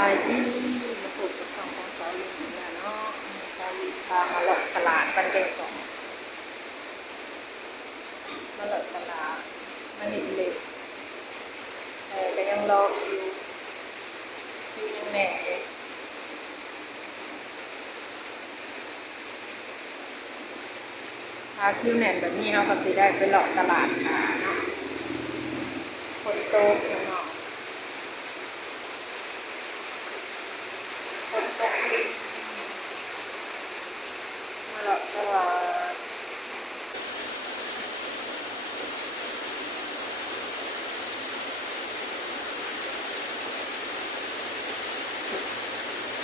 ไปที่มาปลูกกับสองของสาวลินเนี่ยเนาะสาวลินพามาหลอกตลาดบันเกงสองมาหลอกตลาดมาเห็นเหล็กแต่ก็ยังรอคิวคิวยังแหน่เลยพาคิวแหน่แบบนี้เนาะก็สิได้ไปหลอกตลาดค่ะคนโตเนาะคนตกลิฟต์มาหลอกตลาด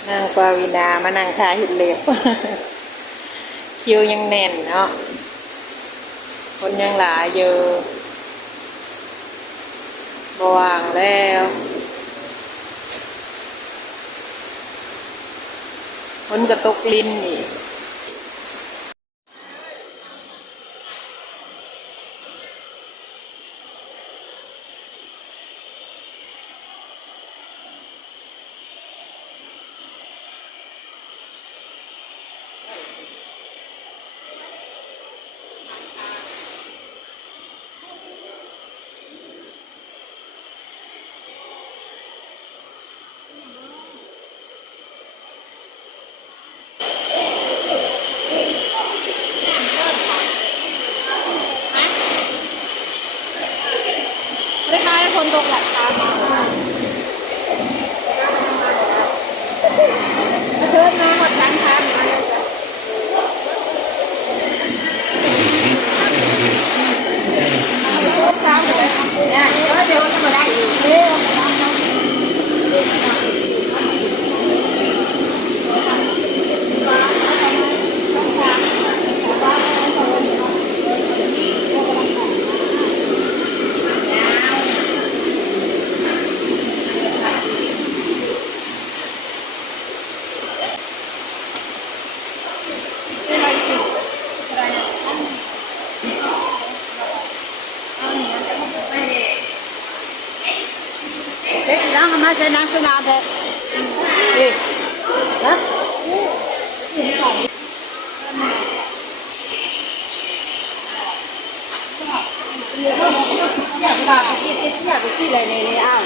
นางกวาวินามานั่งทาหิดเล็บคิวยังแน่นเนาะคนยังหลายเยอะบว่างแล้วคนกระตกลิ้นอีกคล้ายๆคนตกหลักคาเพิ่มมาหมดทั้งทางมาเลยจ้ะเช้าเลยเนี่ยเดี๋ยวจะมาได้อีก เด็กล้างมาใช้น้ำขึ้นมาเถ อะนี่ฮะอยากบาปที่อย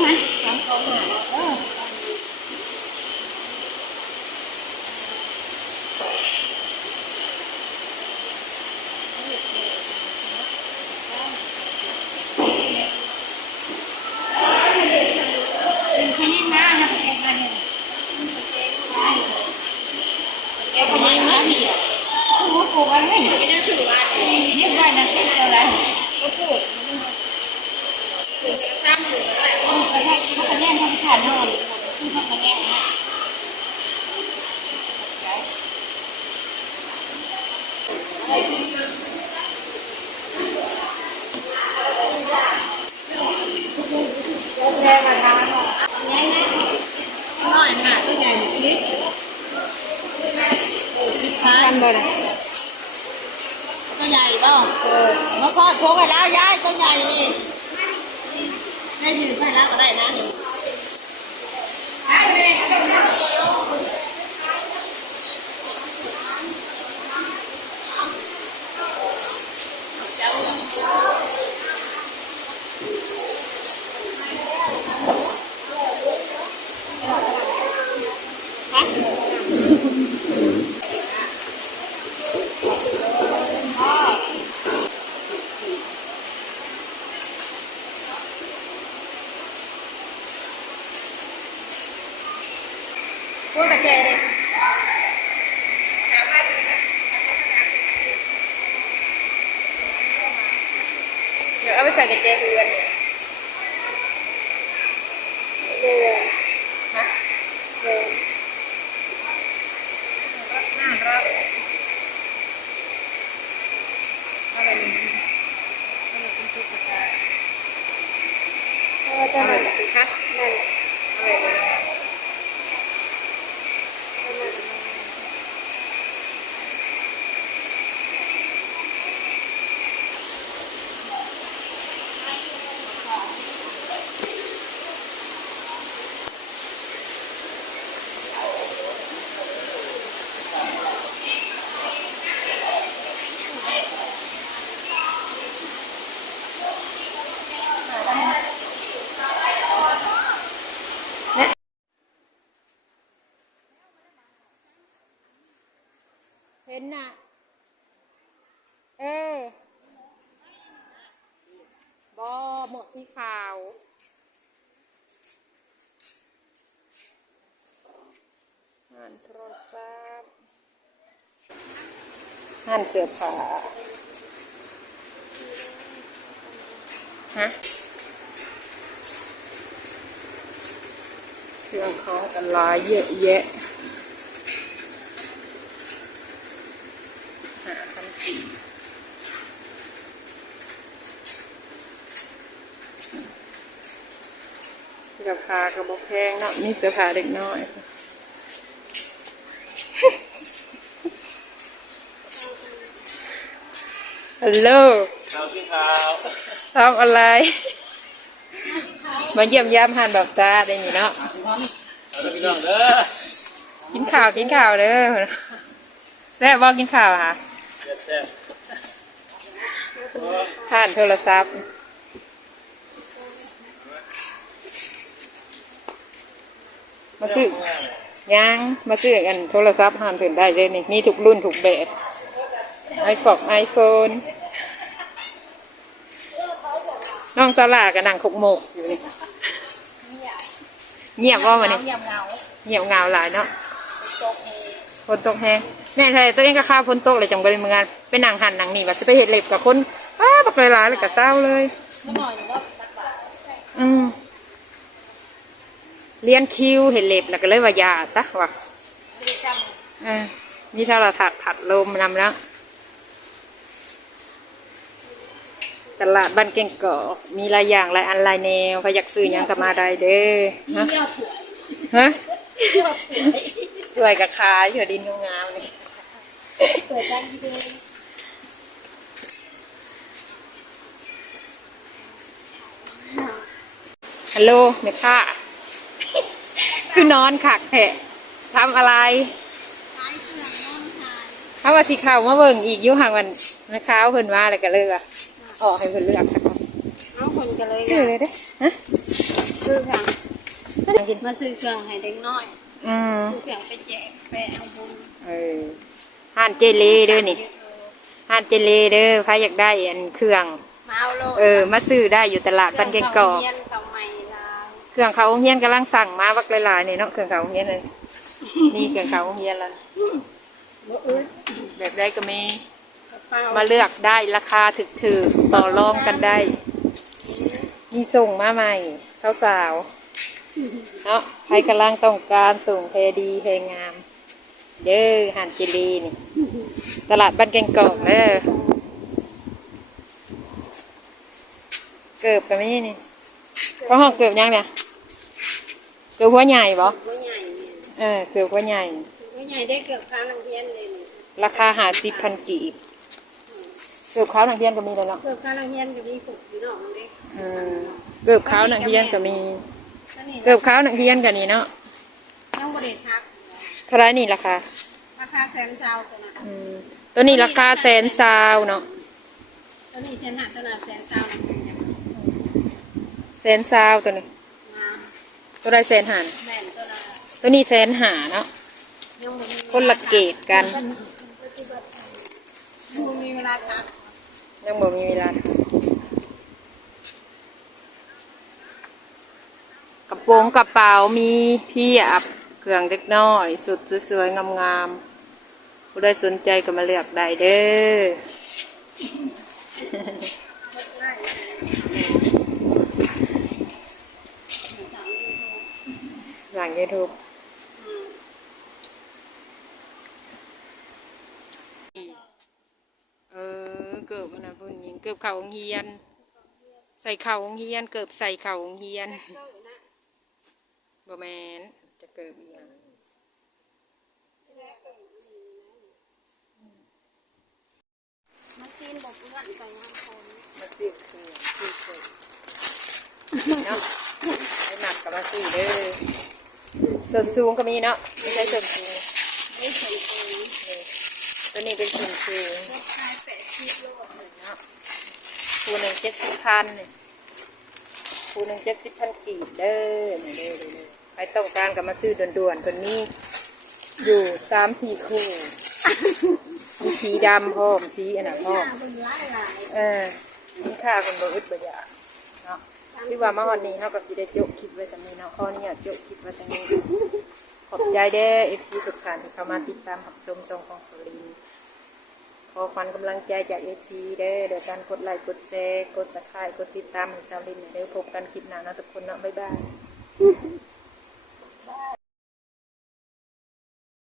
ไปซี่อะไรในนี้อ้าวต้องสองไหมสองสองเออเอวขยันมา กดีอ่นกันไหมก็งถือว่าดีนี่ได้นะเป็นอะไรก็พูดถึงจะสร้างถึงอะไรก็เขาแยกเขาแยกทำขาดนอนคือยกนะแรงมาทางน้อยหนาตัวใหญ่นิดทางบ่ตัวใหญ่เปล่าเออมาซอดโค้งไปแล้วยายตัวใหญ่ ได้ยืนไปแล้วก็ได้นะ พวกกระเจเลยเดี๋ยวเอาไปใส่กระเจเรือนเนี่ยเรือฮะเรือห้ารอบอะไรนี่เออจะอะไรนั่นฮะนั่นอะไรนี่เเอบอหมวกสีขาว หันโทรศัพท์หันเสื้อผ้าฮะเครื่องของกันลายเยอะแยะ หาพันสี่เสื้อผ้ากระบอกแพงเนาะนี่เสื้อผ้าเด็กน้อยฮัลโหลครับพี่ครับทำอะไร มาเยี่ยมยามหันแบบจ้าได้นี่เนาะเอาพี่น้องเด้อกินข่าวกินข่าวเด้อแซ่บบอกกินข่าวค่ะเด็ดแซ่บผ่านโทรศัพท์ มาซื้อยังมาซื้อกันโทรศัพท์หานถึงได้เลยนี่มีทุกรุ่นทุกแบบไอฟอกไอโฟนน้องสลากับนางขกโมกอยู่นี่เงียบว่ามันนี่เงียบเงาเงียบเงาหลายเนาะฝนตกแห้งแน่ใช่ตัวเองก็ข้าวฝนตกเลยจังบริเมืองเป็นนางหันนางนี่ว่าจะไปเห็ดเล็บกับคนอ้าบักหลายๆเลยกับเศร้าเลยอืม เรียนคิวเห็นเล็บแล้วก็เลยว่าอยาซะว่ะไม่ได้ช่างอ่านี่ถ้าเราถัดผัดลมนำแล้วตลาดบ้านเก่งกอกมีหลายอย่างหลายอันหลายแนวใครอยากซื้อยังก็มาได้เด้อฮะฮะเที่วยกับคาเฉยดินงามๆนี่เปิดร้านกินเองฮัลโหลแม่ค่า คือนอนขักแทะทำอะไรขายเครื่องนอนขายถ้าว่าสิเข้ามาเบิ่งอีกอยู่ห่างวันนะคะเพิ่นว่าอะไรก็เลยว่าออกให้เพิ่นเลือกสักคนเอาคนกันเลยซื้อเลยเด้อฮะซื้อค่ะอยากกินมาซื้อเครื่องให้เด็กน้อยอืมซื้อเครื่องไปแจกไปเอาบุญเออห่านเจเลเด้อนี่ห่านเจเลเด้อใครอยากได้อันเครื่องมาเอาโลเออ มาซื้อได้อยู่ตลาดบ้านเก่งกอก เครื่องเขาโรงเฮียนกำลังสั่งมาวักหลายๆนี่เนาะเครื่องเขาโรงเฮียนเลยนี่เครื่องเขาโรงเฮียนแล้วแบบได้ก็มีมาเลือกได้ราคาถึกๆต่อรองกันได้ มีส่งมาใหม่สาวๆเนาะใครกำลังต้องการส่งเพดีเพงามเด้อหันจิรีนี่ตลาดบ้านแกงกอกเด้อเกิบกับนี่นี่ เขาห้องเกิบยังเนี่ยเกิบหัวใหญ่บ่บ่ใหญ่เนี่ยเออเกิบหัวใหญ่บ่ใหญ่ได้เกือบครั้งนังเทียนเลยนี่ราคาหาสิบพันกีบเกิบขาวหนังเทียนก็มีเลยเนาะเกือบครั้งนังเทียนก็มีฝึกอยู่นอกนั่นเด้อืมเกิบขาวหนังเทียนก็มีท่านี่เกิบขาวหนังเทียนกันนี่เนาะต้องบ่ได้ทักเท่าไหรนี่ราคาราคาแสนเศร้าตัวน่ะอืมตัวนี้ราคาแสนซาวเนาะตัวนี้แสนห้าตัวน่ะแสนเศร้านะ แสนซาวตัวนี้ ตัวใดแสนหานแม่นตัวน่ะตัวนี้แสนหาเนาะยังบ่มีคนละเกตกัน ยังบ่มีเวลาทักยังบ่มีเวลาทำกระโปรงกระเป๋ามีเพียบเครื่องเล็กน้อย สุดสวยๆงามๆผู้ใดสนใจก็มาเลือกได้เด้อ หลังยูทูบเออ เกิบมันนะพุ่นยิงเกิบเข่าองเฮียน ใส่เข่าองเฮียน เกิบใส่เข่าองเฮียนบ่แมนจะเกิบอีหยังมากินบอกเพื่อนไปงานคนมาซื้อคือซื้อคือเนาะไปหมักกับมาซื้อเด้อเสริมสูงก็มีเนาะไม่ใช่เสริมสูงไม่เห็นคนนี่ตัวนี้เป็นเสริมสูงรถชายแปดสิบโลเนาะคูหนึ่งเจ็ดสิบพันเนี่ยคูหนึ่งเจ็ดสิบพันกีบเด้อนี่เด้อเด้อเด้อใครต้องการก็มาซื้อด่วนๆตัวนี้ อยู่สามสี่คู่มีสีดำพร้อมสีอันนั้นพร้อมเออนี่ค่าคนบ่อึดบ่อยากเนา พี่ว่ามาวันนี้เขาก็สิได้จบคลิปไว้สำนี้เนาะข้อนี้จบคลิปไว้สำนี้ ขอบใจเด้เอฟซีทุกท่านที่เข้ามาติดตามรับชมทรงของสุรินขอควันกำลังใจจากเอฟซีเด้อโดยการกดไลค์กดแชร์กด Subscribe กดติดตามของสุรินเด้อพบกันคลิปหน้านะทุกคนเนาะบ๊ายบาย